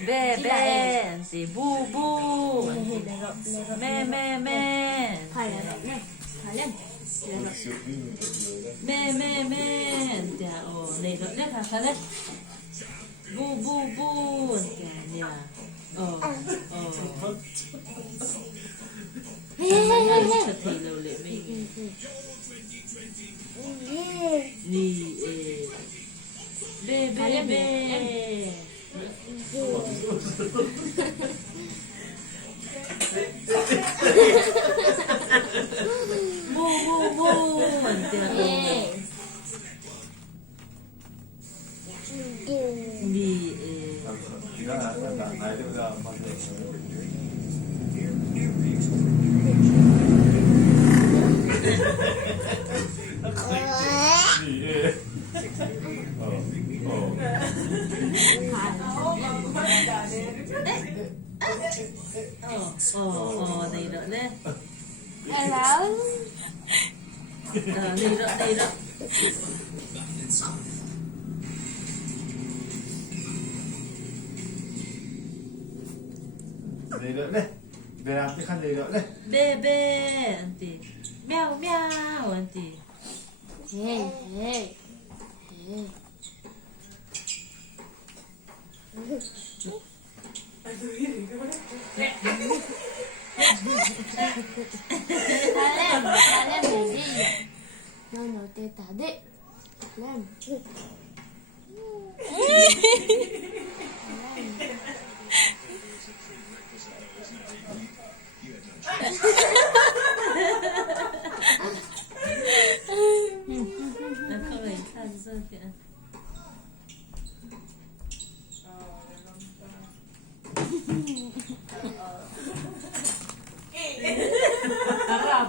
Bebe, si Bubu. Laro. Me. Laro na. Halam. Laro. Me. Tiya, oh, nilot na kakala. Bu. Tiya, niya. Oh. Ayan siya tila ulit. Ni, Bebe. Bu. Tiya, oh. Ni, nilot na. Hello? Nilot. Nilot na. Berarti kan nilot na. Bebe, auntie. Meow, auntie. Hey. Halam, hindi. No, teta, di. Halam. Ako ay, saan ka? Arab,